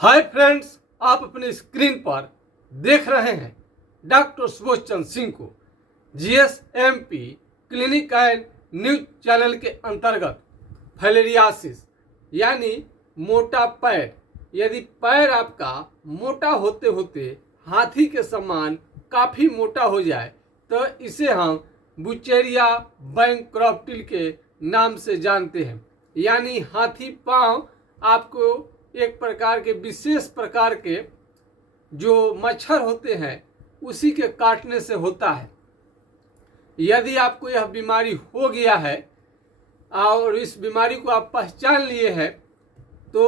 Hi friends, आप अपने screen पर देख रहे हैं डॉक्टर सुबोध चंद्र सिंह को जीएसएमपी क्लिनिक एंड न्यूज चैनल के अंतर्गत फाइलेरियासिस यानी मोटा पैर। यदि पैर आपका मोटा होते होते हाथी के समान काफ़ी मोटा हो जाए तो इसे हम बुचेरिया बैंक्रप्टिल के नाम से जानते हैं। यानी हाथी पांव आपको एक प्रकार के विशेष प्रकार के जो मच्छर होते हैं उसी के काटने से होता है। यदि आपको यह बीमारी हो गया है और इस बीमारी को आप पहचान लिए हैं तो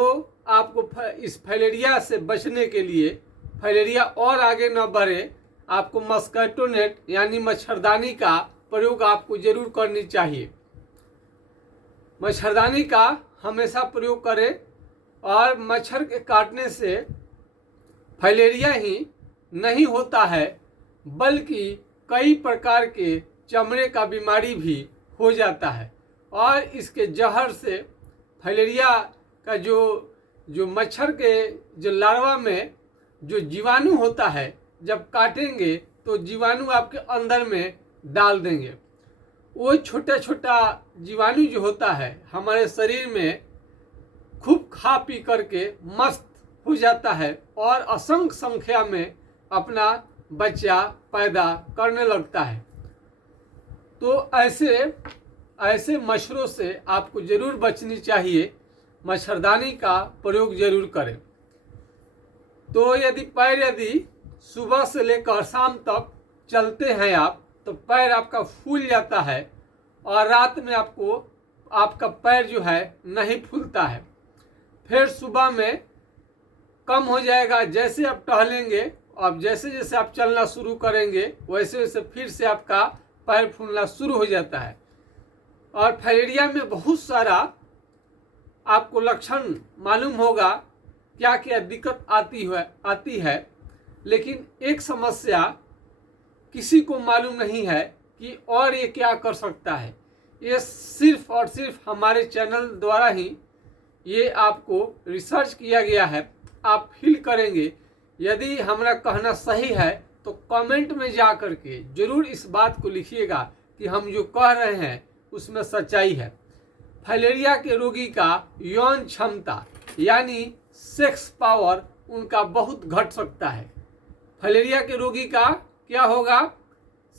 आपको इस फाइलेरिया से बचने के लिए, फाइलेरिया और आगे न बढ़े, आपको मस्कीटो नेट यानी मच्छरदानी का प्रयोग आपको जरूर करनी चाहिए। मच्छरदानी का हमेशा प्रयोग करें और मच्छर के काटने से फाइलेरिया ही नहीं होता है बल्कि कई प्रकार के चमड़े का बीमारी भी हो जाता है। और इसके जहर से फाइलेरिया का जो मच्छर के जो लार्वा में जो जीवाणु होता है, जब काटेंगे तो जीवाणु आपके अंदर में डाल देंगे। वो छोटा छोटा जीवाणु जो होता है हमारे शरीर में खूब खा पी करके मस्त हो जाता है और असंख्य संख्या में अपना बच्चा पैदा करने लगता है। तो ऐसे मच्छरों से आपको जरूर बचनी चाहिए, मच्छरदानी का प्रयोग जरूर करें। तो यदि सुबह से लेकर शाम तक चलते हैं आप तो पैर आपका फूल जाता है और रात में आपका पैर जो है नहीं फूलता है। फिर सुबह में कम हो जाएगा, जैसे आप टहलेंगे और जैसे जैसे आप चलना शुरू करेंगे वैसे वैसे फिर से आपका पैर फूलना शुरू हो जाता है। और फाइलेरिया में बहुत सारा आपको लक्षण मालूम होगा, क्या क्या दिक्कत आती है, लेकिन एक समस्या किसी को मालूम नहीं है कि और ये क्या कर सकता है। ये सिर्फ और सिर्फ हमारे चैनल द्वारा ही ये आपको रिसर्च किया गया है। आप फील करेंगे, यदि हमारा कहना सही है तो कमेंट में जा कर के जरूर इस बात को लिखिएगा कि हम जो कह रहे हैं उसमें सच्चाई है। फाइलेरिया के रोगी का यौन क्षमता यानी सेक्स पावर उनका बहुत घट सकता है। फाइलेरिया के रोगी का क्या होगा,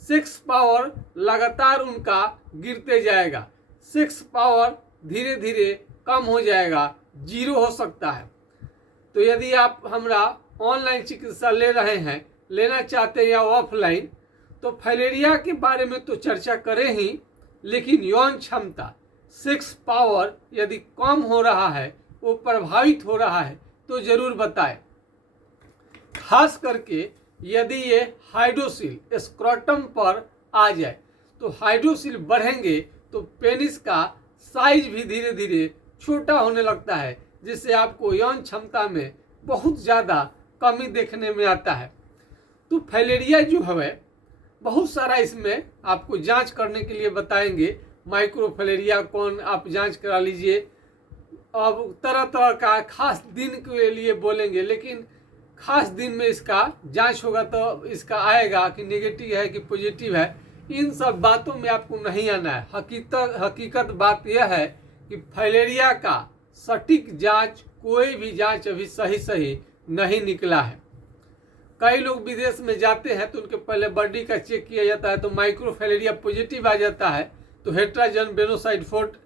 सेक्स पावर लगातार उनका गिरते जाएगा, सेक्स पावर धीरे धीरे कम हो जाएगा, जीरो हो सकता है। तो यदि आप हमारा ऑनलाइन चिकित्सा ले रहे हैं, लेना चाहते हैं या ऑफलाइन, तो फाइलेरिया के बारे में तो चर्चा करें ही, लेकिन यौन क्षमता, सेक्स पावर यदि कम हो रहा है, वो प्रभावित हो रहा है तो जरूर बताएं। खास करके यदि ये हाइड्रोसिल स्क्रोटम पर आ जाए तो हाइड्रोसिल बढ़ेंगे तो पेनिस का साइज भी धीरे धीरे छोटा होने लगता है, जिससे आपको यौन क्षमता में बहुत ज़्यादा कमी देखने में आता है। तो फाइलेरिया जो है बहुत सारा, इसमें आपको जांच करने के लिए बताएंगे। माइक्रोफाइलेरिया कौन, आप जांच करा लीजिए। अब तरह तरह का खास दिन के लिए बोलेंगे, लेकिन खास दिन में इसका जांच होगा तो इसका आएगा कि नेगेटिव है कि पॉजिटिव है। इन सब बातों में आपको नहीं आना है। हकीकत बात यह है कि फाइलेरिया का सटीक जांच, कोई भी जांच अभी सही नहीं निकला है। कई लोग विदेश में जाते हैं तो उनके पहले बॉडी का चेक किया जाता है, तो माइक्रोफाइलेरिया पॉजिटिव आ जाता है तो हेट्राजन बेनोसाइड फोर्ट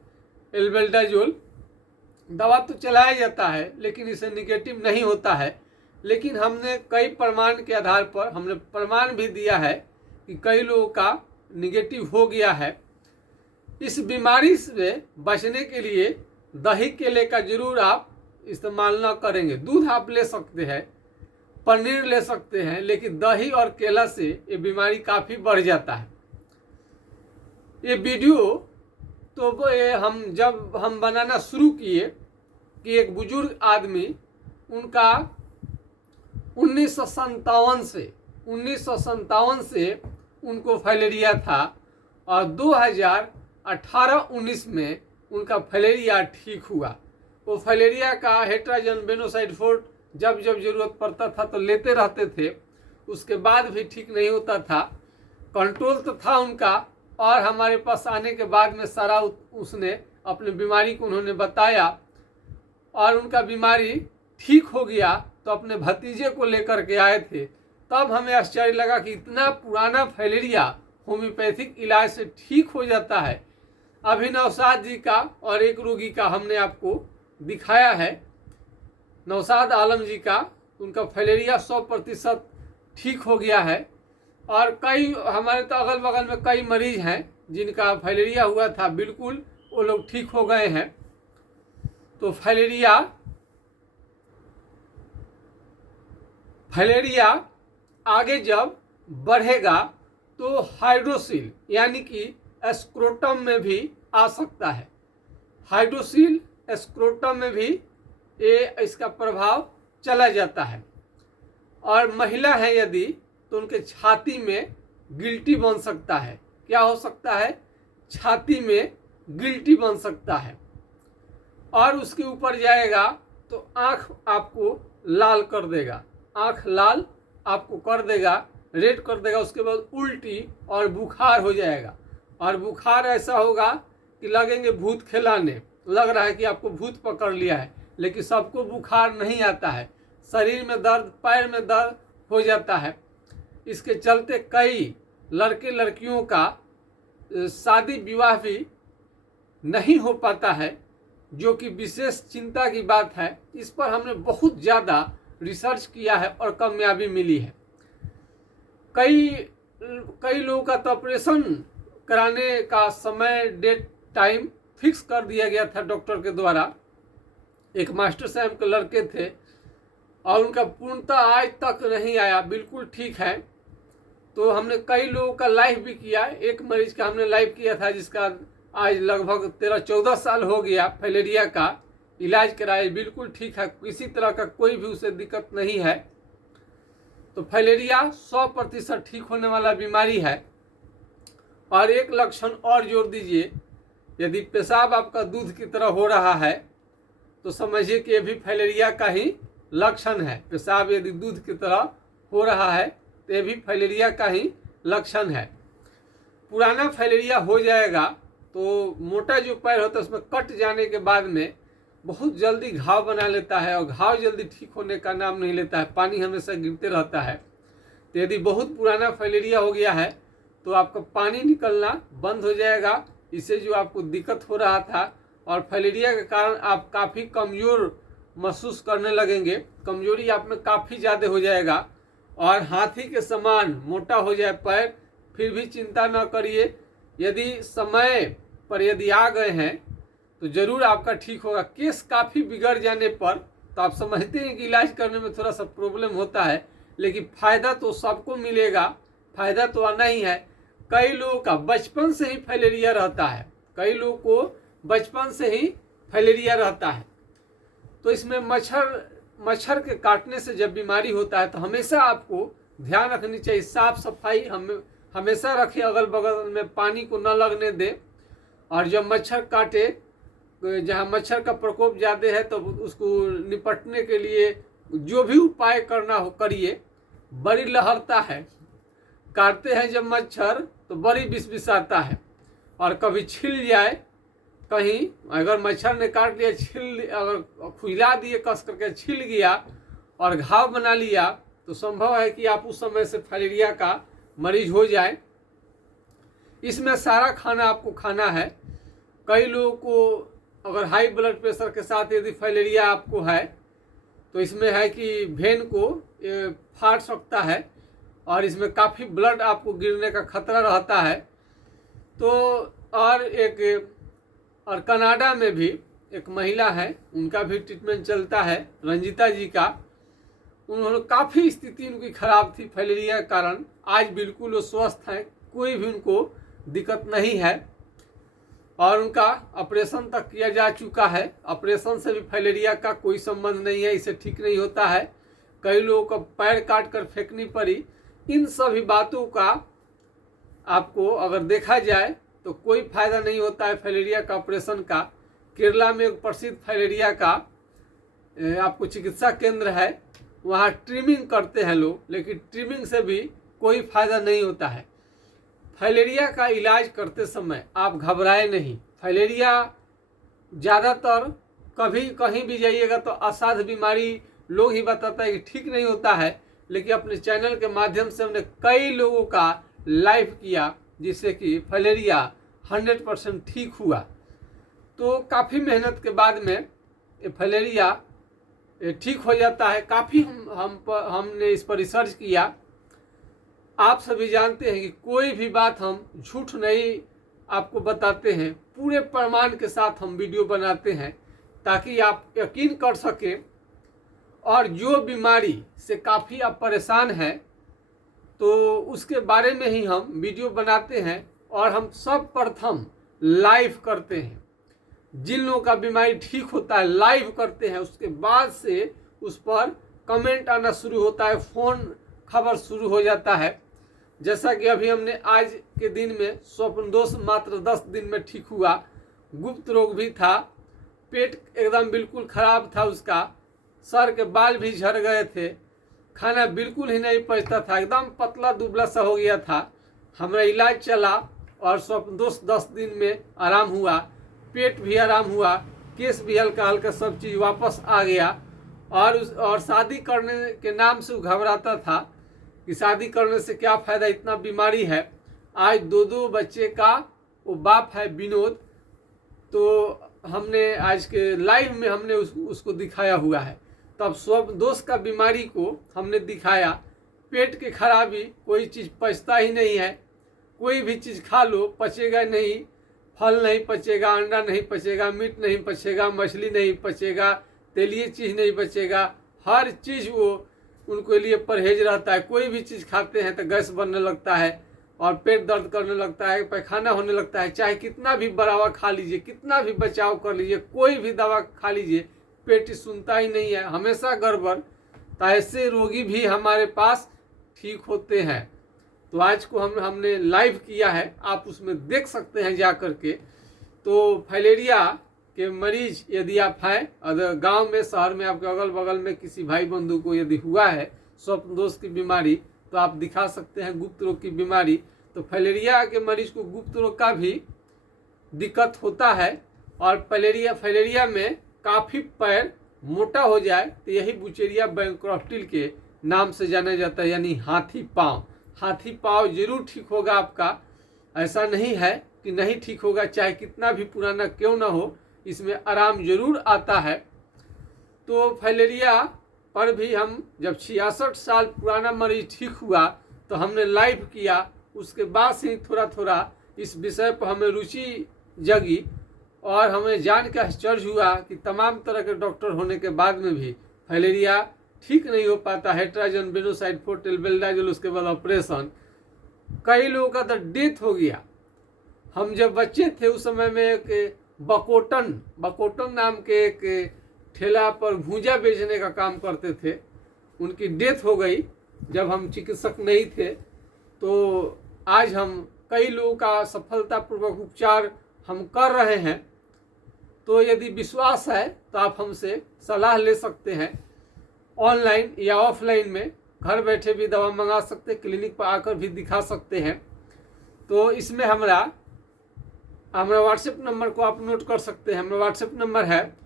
एल्बेंडाजोल दवा तो चलाया जाता है, लेकिन इसे निगेटिव नहीं होता है। लेकिन हमने कई प्रमाण के आधार पर हमने प्रमाण भी दिया है कि कई लोगों का निगेटिव हो गया है। इस बीमारी से बचने के लिए दही केले का जरूर आप इस्तेमाल न करेंगे। दूध आप ले सकते हैं, पनीर ले सकते हैं, लेकिन दही और केला से ये बीमारी काफ़ी बढ़ जाता है। ये वीडियो तो जब हम बनाना शुरू किए कि एक बुजुर्ग आदमी, उनका 1957 से उनको फाइलेरिया था और 2018-19 में उनका फाइलेरिया ठीक हुआ। वो फाइलेरिया का हेट्राजन बेनोसाइड फोर्ट जब जब जरूरत पड़ता था तो लेते रहते थे, उसके बाद भी ठीक नहीं होता था। कंट्रोल तो था उनका, और हमारे पास आने के बाद में सारा उसने अपनी बीमारी को उन्होंने बताया और उनका बीमारी ठीक हो गया। तो अपने भतीजे को लेकर के आए थे, तब हमें आश्चर्य लगा कि इतना पुराना फाइलेरिया होम्योपैथिक इलाज से ठीक हो जाता है। अभी नौशाद जी का और एक रोगी का हमने आपको दिखाया है, नौशाद आलम जी का, उनका फाइलेरिया 100% ठीक हो गया है। और कई हमारे तो अगल बगल में कई मरीज हैं जिनका फाइलेरिया हुआ था, बिल्कुल वो लोग ठीक हो गए हैं। तो फाइलेरिया आगे जब बढ़ेगा तो हाइड्रोसील यानी कि स्क्रोटम में भी आ सकता है। हाइड्रोसील स्क्रोटम में भी ये इसका प्रभाव चला जाता है। और महिला है यदि, तो उनके छाती में गिल्टी बन सकता है। क्या हो सकता है? छाती में गिल्टी बन सकता है। और उसके ऊपर जाएगा तो आँख आपको लाल कर देगा, आँख लाल आपको कर देगा, रेड कर देगा। उसके बाद उल्टी और बुखार हो जाएगा। और बुखार ऐसा होगा कि लगेंगे भूत खिलाने, लग रहा है कि आपको भूत पकड़ लिया है। लेकिन सबको बुखार नहीं आता है, शरीर में दर्द, पैर में दर्द हो जाता है। इसके चलते कई लड़के लड़कियों का शादी विवाह भी नहीं हो पाता है, जो कि विशेष चिंता की बात है। इस पर हमने बहुत ज़्यादा रिसर्च किया है और कामयाबी मिली है। कई लोगों का तो ऑपरेशन कराने का समय, डेट, टाइम फिक्स कर दिया गया था डॉक्टर के द्वारा। एक मास्टर साहब के लड़के थे और उनका पूर्णतः आज तक नहीं आया, बिल्कुल ठीक है। तो हमने कई लोगों का लाइव भी किया। एक मरीज का हमने लाइव किया था जिसका आज लगभग 13-14 साल हो गया, फाइलेरिया का इलाज कराए, बिल्कुल ठीक है, किसी तरह का कोई भी उसे दिक्कत नहीं है। तो फाइलेरिया 100% ठीक होने वाला बीमारी है। और एक लक्षण और जोड़ दीजिए, यदि पेशाब आपका दूध की तरह हो रहा है तो समझिए कि ये भी फाइलेरिया का ही लक्षण है। पेशाब यदि दूध की तरह हो रहा है तो ये भी फाइलेरिया का ही लक्षण है। पुराना फाइलेरिया हो जाएगा तो मोटा जो पैर होता है उसमें कट जाने के बाद में बहुत जल्दी घाव बना लेता है और घाव जल्दी ठीक होने का नाम नहीं लेता है, पानी हमेशा गिरते रहता है। तो यदि बहुत पुराना फाइलेरिया हो गया है तो आपका पानी निकलना बंद हो जाएगा। इससे जो आपको दिक्कत हो रहा था, और फाइलेरिया के कारण आप काफ़ी कमज़ोर महसूस करने लगेंगे, कमजोरी आप में काफ़ी ज़्यादा हो जाएगा और हाथी के समान मोटा हो जाए पैर, फिर भी चिंता न करिए। यदि समय पर यदि आ गए हैं तो ज़रूर आपका ठीक होगा। केस काफ़ी बिगड़ जाने पर तो आप समझते हैं कि इलाज करने में थोड़ा सा प्रॉब्लम होता है, लेकिन फ़ायदा तो सबको मिलेगा, फ़ायदा तो आना ही है। कई लोगों का बचपन से ही फाइलेरिया रहता है, कई लोगों को बचपन से ही फाइलेरिया रहता है। तो इसमें मच्छर के काटने से जब बीमारी होता है तो हमेशा आपको ध्यान रखनी चाहिए, साफ सफाई हमेशा रखें, अगल बगल में पानी को न लगने दें। और जब मच्छर काटे, जहाँ मच्छर का प्रकोप ज़्यादा है तो उसको निपटने के लिए जो भी उपाय करना हो करिए। बड़ी लहरता है, काटते हैं जब मच्छर तो बड़ी बिसबिसाता है, और कभी छिल जाए कहीं, अगर मच्छर ने काट लिया, अगर खुजला दिए कस करके, छिल गया और घाव बना लिया तो संभव है कि आप उस समय से फाइलेरिया का मरीज हो जाए। इसमें सारा खाना आपको खाना है। कई लोगों को अगर हाई ब्लड प्रेशर के साथ यदि फाइलेरिया आपको है तो इसमें है कि वेन को फाड़ सकता है और इसमें काफ़ी ब्लड आपको गिरने का खतरा रहता है। तो और कनाडा में भी एक महिला है, उनका भी ट्रीटमेंट चलता है, रंजिता जी का। उन्होंने काफ़ी स्थिति उनकी खराब थी फाइलेरिया के कारण, आज बिल्कुल वो स्वस्थ हैं, कोई भी उनको दिक्कत नहीं है और उनका ऑपरेशन तक किया जा चुका है। ऑपरेशन से भी फाइलेरिया का कोई संबंध नहीं है, इसे ठीक नहीं होता है। कई लोगों को पैर काट कर फेंकनी पड़ी। इन सभी बातों का आपको अगर देखा जाए तो कोई फायदा नहीं होता है फाइलेरिया का ऑपरेशन का। केरला में एक प्रसिद्ध फाइलेरिया का आपको चिकित्सा केंद्र है, वहाँ ट्रिमिंग करते हैं लोग, लेकिन ट्रिमिंग से भी कोई फायदा नहीं होता है। फाइलेरिया का इलाज करते समय आप घबराए नहीं। फाइलेरिया ज़्यादातर कभी कहीं भी जाइएगा तो असाध्य बीमारी लोग ही बताता है कि ठीक नहीं होता है, लेकिन अपने चैनल के माध्यम से हमने कई लोगों का लाइव किया जिससे कि फाइलेरिया 100% ठीक हुआ। तो काफ़ी मेहनत के बाद में ये फाइलेरिया ठीक हो जाता है। काफ़ी हमने इस पर रिसर्च किया। आप सभी जानते हैं कि कोई भी बात हम झूठ नहीं आपको बताते हैं, पूरे प्रमाण के साथ हम वीडियो बनाते हैं ताकि आप यकीन कर सकें। और जो बीमारी से काफ़ी आप परेशान हैं तो उसके बारे में ही हम वीडियो बनाते हैं और हम सब प्रथम लाइव करते हैं। जिन लोगों का बीमारी ठीक होता है लाइव करते हैं, उसके बाद से उस पर कमेंट आना शुरू होता है, फ़ोन खबर शुरू हो जाता है। जैसा कि अभी हमने आज के दिन में स्वप्न दोष मात्र 10 दिन में ठीक हुआ। गुप्त रोग भी था, पेट एकदम बिल्कुल ख़राब था, उसका सर के बाल भी झड़ गए थे, खाना बिल्कुल ही नहीं पचता था, एकदम पतला दुबला सा हो गया था। हमारा इलाज चला और स्वप्न दोष 10 दिन में आराम हुआ, पेट भी आराम हुआ, केस भी हल्का हल्का सब चीज़ वापस आ गया। और शादी करने के नाम से वो घबराता था कि शादी करने से क्या फ़ायदा, इतना बीमारी है। आज 2 बच्चे का वो बाप है विनोद। तो हमने आज के लाइव में हमने उसको दिखाया हुआ है। तब स्वप्न दोष का बीमारी को हमने दिखाया। पेट की खराबी, कोई चीज़ पचता ही नहीं है, कोई भी चीज़ खा लो पचेगा नहीं, फल नहीं पचेगा, अंडा नहीं पचेगा, मीट नहीं पचेगा, मछली नहीं पचेगा, तेलीय चीज़ नहीं पचेगा, हर चीज़ वो उनके लिए परहेज रहता है। कोई भी चीज़ खाते हैं तो गैस बनने लगता है और पेट दर्द करने लगता है, पैखाना होने लगता है। चाहे कितना भी बढ़ावा खा लीजिए, कितना भी बचाव कर लीजिए, कोई भी दवा खा लीजिए, पेट सुनता ही नहीं है, हमेशा गड़बड़। तो ऐसे रोगी भी हमारे पास ठीक होते हैं। तो आज को हमने लाइव किया है, आप उसमें देख सकते हैं जा करके। तो फाइलेरिया के मरीज यदि आप हैं, अगर गांव में शहर में आपके अगल बगल में किसी भाई बंधु को यदि हुआ है स्वप्न दोष की बीमारी, तो आप दिखा सकते हैं। गुप्त रोग की बीमारी, तो फाइलेरिया के मरीज को गुप्त रोग का भी दिक्कत होता है। और फाइलेरिया में काफ़ी पैर मोटा हो जाए तो यही बुचेरिया बैंक्रॉफ्टिल के नाम से जाना जाता है, यानी हाथी पाँव। हाथी पाँव जरूर ठीक होगा आपका, ऐसा नहीं है कि नहीं ठीक होगा। चाहे कितना भी पुराना क्यों ना हो, इसमें आराम जरूर आता है। तो फाइलेरिया पर भी हम जब 66 साल पुराना मरीज ठीक हुआ तो हमने लाइव किया। उसके बाद से थोड़ा थोड़ा इस विषय पर हमें रुचि जगी और हमें जान के आश्चर्य हुआ कि तमाम तरह के डॉक्टर होने के बाद में भी फाइलेरिया ठीक नहीं हो पाता। हेट्राजन, बेनोसाइड, फोर्टेल्बेल्डाजोल, उसके बाद ऑपरेशन, कई लोगों का तो डेथ हो गया। हम जब बच्चे थे उस समय में एक बकोटन नाम के एक ठेला पर भूजा बेचने का काम करते थे, उनकी डेथ हो गई जब हम चिकित्सक नहीं थे। तो आज हम कई लोगों का सफलतापूर्वक उपचार हम कर रहे हैं। तो यदि विश्वास है तो आप हमसे सलाह ले सकते हैं, ऑनलाइन या ऑफलाइन में घर बैठे भी दवा मंगा सकते, क्लिनिक पर आकर भी दिखा सकते हैं। तो इसमें हमारा व्हाट्सएप नंबर को आप नोट कर सकते हैं। हमारा व्हाट्सएप नंबर है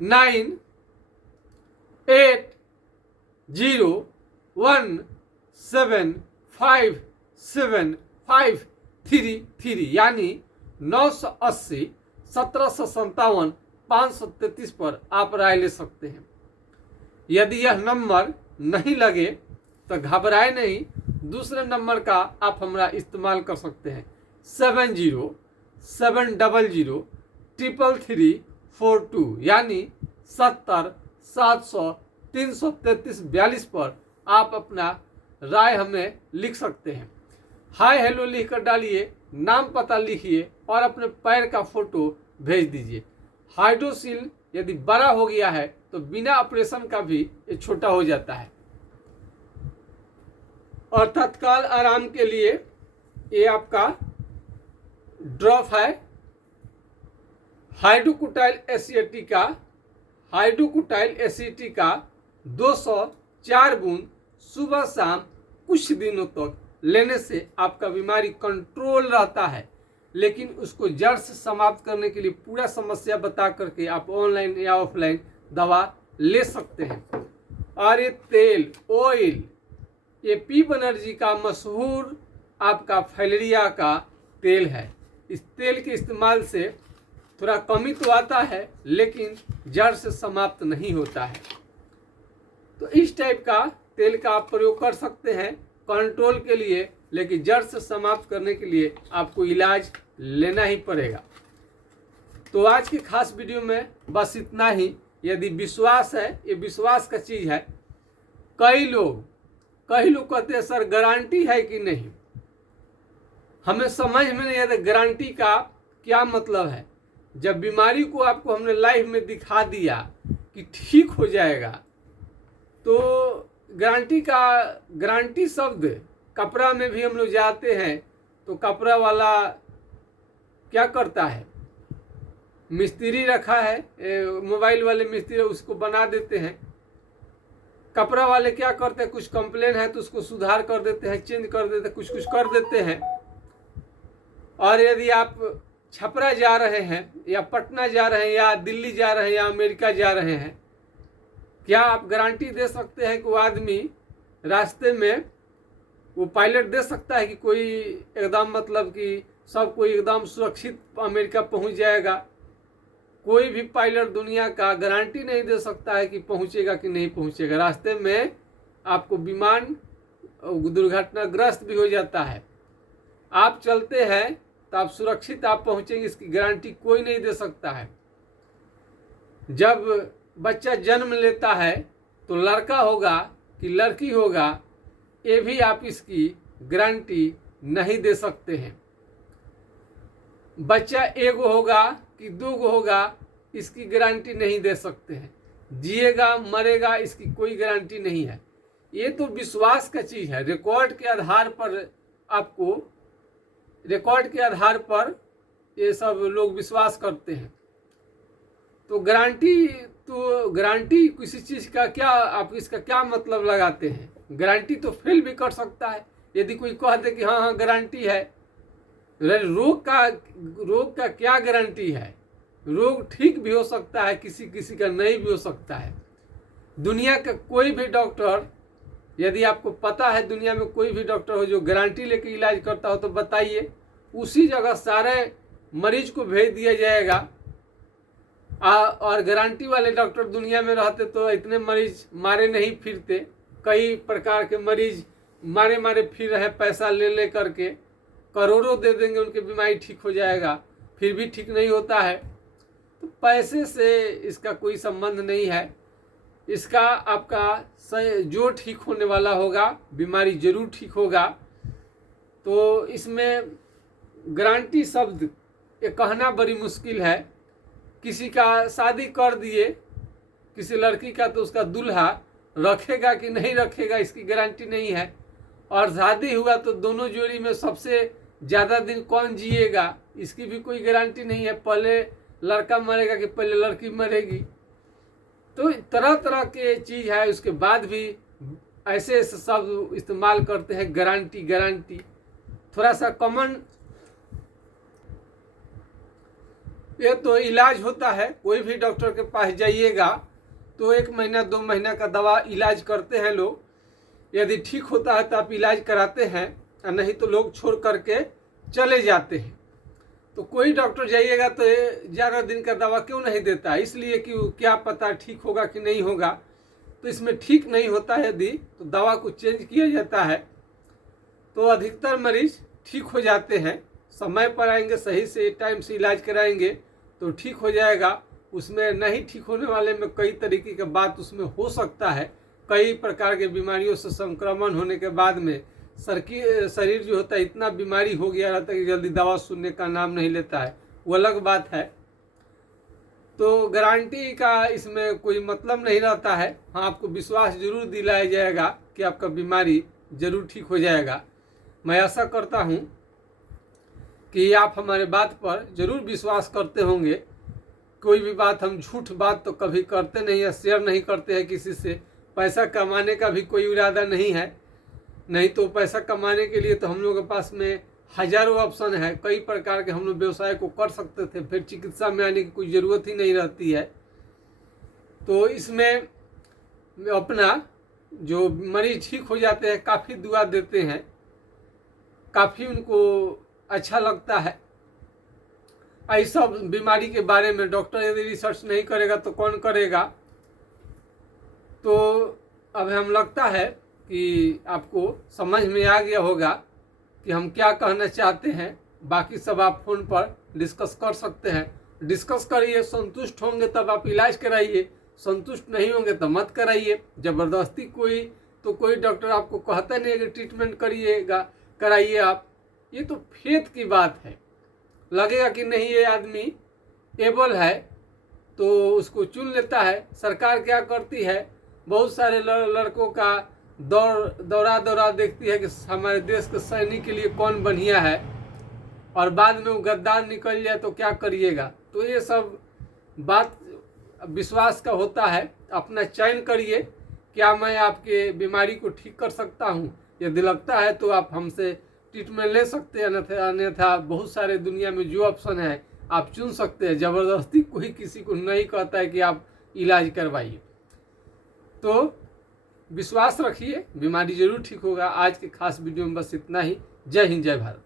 9801757533, यानी 980 1757 533 पर आप राय ले सकते हैं। यदि यह नंबर नहीं लगे तो घबराए नहीं, दूसरे नंबर का आप हमारा इस्तेमाल कर सकते हैं 7070334342, यानी 70 700 333 42 पर आप अपना राय हमें लिख सकते हैं। हाय हेलो लिख कर डालिए, नाम पता लिखिए और अपने पैर का फोटो भेज दीजिए। हाइड्रोसील यदि बड़ा हो गया है तो बिना ऑपरेशन का भी ये छोटा हो जाता है। और तत्काल आराम के लिए ये आपका ड्रॉप है हाइड्रोक्यूटाइल एसिएटिका हाइड्रोक्लोराइड एसिड का 204 बूंद सुबह शाम कुछ दिनों तक लेने से आपका बीमारी कंट्रोल रहता है। लेकिन उसको जड़ से समाप्त करने के लिए पूरा समस्या बता करके आप ऑनलाइन या ऑफलाइन दवा ले सकते हैं। और ये तेल ऑयल, ये पी बनर्जी का मशहूर आपका फाइलेरिया का तेल है। इस तेल के इस्तेमाल से थोड़ा कमी तो आता है लेकिन जड़ से समाप्त नहीं होता है। तो इस टाइप का तेल का आप प्रयोग कर सकते हैं कंट्रोल के लिए, लेकिन जड़ से समाप्त करने के लिए आपको इलाज लेना ही पड़ेगा। तो आज की खास वीडियो में बस इतना ही। यदि विश्वास है, ये विश्वास का चीज़ है। कई लोग कहते हैं सर गारंटी है कि नहीं, हमें समझ में नहीं आता गारंटी का क्या मतलब है। जब बीमारी को आपको हमने लाइव में दिखा दिया कि ठीक हो जाएगा, तो गारंटी शब्द कपड़ा में भी हम लोग जाते हैं तो कपड़ा वाला क्या करता है, मिस्त्री रखा है, मोबाइल वाले मिस्त्री उसको बना देते हैं। कपड़ा वाले क्या करते हैं, कुछ कंप्लेन है तो उसको सुधार कर देते हैं, चेंज कर देते हैं, कुछ कर देते हैं। और यदि आप छपरा जा रहे हैं या पटना जा रहे हैं या दिल्ली जा रहे हैं या अमेरिका जा रहे हैं, क्या आप गारंटी दे सकते हैं कि वो आदमी रास्ते में वो पायलट दे सकता है कि कोई एकदम मतलब कि सब कोई एकदम सुरक्षित अमेरिका पहुंच जाएगा? कोई भी पायलट दुनिया का गारंटी नहीं दे सकता है कि पहुंचेगा कि नहीं पहुंचेगा। रास्ते में आपको विमान दुर्घटनाग्रस्त भी हो जाता है। आप चलते हैं तो आप सुरक्षित आप पहुंचेंगे, इसकी गारंटी कोई नहीं दे सकता है। जब बच्चा जन्म लेता है तो लड़का होगा कि लड़की होगा, ये भी आप इसकी गारंटी नहीं दे सकते हैं। बच्चा एगो होगा कि दूगो होगा, इसकी गारंटी नहीं दे सकते हैं। जिएगा मरेगा, इसकी कोई गारंटी नहीं है। ये तो विश्वास का चीज़ है। रिकॉर्ड के आधार पर ये सब लोग विश्वास करते हैं। तो गारंटी किसी चीज़ का क्या, आप इसका क्या मतलब लगाते हैं? गारंटी तो फेल भी कर सकता है। यदि कोई कह दे कि हाँ गारंटी है, रोग का क्या गारंटी है? रोग ठीक भी हो सकता है, किसी का नहीं भी हो सकता है। दुनिया का कोई भी डॉक्टर, यदि आपको पता है दुनिया में कोई भी डॉक्टर हो जो गारंटी लेके इलाज करता हो तो बताइए। उसी जगह सारे मरीज को भेज दिया जाएगा। और गारंटी वाले डॉक्टर दुनिया में रहते तो इतने मरीज मारे नहीं फिरते। कई प्रकार के मरीज मारे फिर रहे, पैसा ले करके करोड़ों दे देंगे, उनकी बीमारी ठीक हो जाएगा, फिर भी ठीक नहीं होता है। तो पैसे से इसका कोई संबंध नहीं है। इसका आपका जो ठीक होने वाला होगा, बीमारी जरूर ठीक होगा। तो इसमें गारंटी शब्द ये कहना बड़ी मुश्किल है। किसी का शादी कर दिए किसी लड़की का, तो उसका दूल्हा रखेगा कि नहीं रखेगा इसकी गारंटी नहीं है। और शादी हुआ तो दोनों जोड़ी में सबसे ज़्यादा दिन कौन जिएगा, इसकी भी कोई गारंटी नहीं है। पहले लड़का मरेगा कि पहले लड़की मरेगी। तो तरह तरह के चीज़ है। उसके बाद भी ऐसे शब्द इस्तेमाल करते हैं, गारंटी। थोड़ा सा कॉमन, ये तो इलाज होता है। कोई भी डॉक्टर के पास जाइएगा तो 1 महीना 2 महीना का दवा इलाज करते हैं लोग। यदि ठीक होता है तो आप इलाज कराते हैं, और नहीं तो लोग छोड़ करके चले जाते हैं। तो कोई डॉक्टर जाइएगा तो 11 दिन का दवा क्यों नहीं देता? इसलिए कि क्या पता ठीक होगा कि नहीं होगा। तो इसमें ठीक नहीं होता है यदि, तो दवा को चेंज किया जाता है। तो अधिकतर मरीज ठीक हो जाते हैं। समय पर आएंगे, सही से टाइम से इलाज कराएंगे तो ठीक हो जाएगा। उसमें नहीं ठीक होने वाले में कई तरीके की बात उसमें हो सकता है। कई प्रकार के बीमारियों से संक्रमण होने के बाद में शरीर जो होता है इतना बीमारी हो गया रहता है कि जल्दी दवा सुनने का नाम नहीं लेता है, वो अलग बात है। तो गारंटी का इसमें कोई मतलब नहीं रहता है। हाँ, आपको विश्वास जरूर दिलाया जाएगा कि आपका बीमारी जरूर ठीक हो जाएगा। मैं आशा करता हूँ कि आप हमारे बात पर जरूर विश्वास करते होंगे। कोई भी बात हम झूठ बात तो कभी करते नहीं है, शेयर नहीं करते हैं किसी से। पैसा कमाने का भी कोई इरादा नहीं है, नहीं तो पैसा कमाने के लिए तो हम लोगों के पास में हजारों ऑप्शन है, कई प्रकार के हम लोग व्यवसाय को कर सकते थे, फिर चिकित्सा में आने की कोई ज़रूरत ही नहीं रहती है। तो इसमें अपना जो मरीज ठीक हो जाते हैं, काफ़ी दुआ देते हैं, काफ़ी उनको अच्छा लगता है। ऐसा बीमारी के बारे में डॉक्टर यदि रिसर्च नहीं करेगा तो कौन करेगा। तो अब हम लगता है कि आपको समझ में आ गया होगा कि हम क्या कहना चाहते हैं। बाकी सब आप फ़ोन पर डिस्कस कर सकते हैं, डिस्कस करिए। संतुष्ट होंगे तब आप इलाज कराइए, संतुष्ट नहीं होंगे तो मत कराइए। ज़बरदस्ती कोई डॉक्टर आपको कहता नहीं है कि ट्रीटमेंट करिएगा, कराइए आप। ये तो फेथ की बात है। लगेगा कि नहीं ये आदमी एबल है तो उसको चुन लेता है। सरकार क्या करती है, बहुत सारे लड़कों का दौरा देखती है कि हमारे देश के सैनिक के लिए कौन बढ़िया है, और बाद में वो गद्दार निकल जाए तो क्या करिएगा। तो ये सब बात विश्वास का होता है। अपना चयन करिए, क्या मैं आपके बीमारी को ठीक कर सकता हूँ। यदि लगता है तो आप हमसे ट्रीटमेंट ले सकते हैं, अन्यथा बहुत सारे दुनिया में जो ऑप्शन है आप चुन सकते हैं। ज़बरदस्ती कोई किसी को नहीं कहता है कि आप इलाज करवाइए। तो विश्वास रखिए, बीमारी जरूर ठीक होगा। आज के खास वीडियो में बस इतना ही। जय हिंद, जय भारत।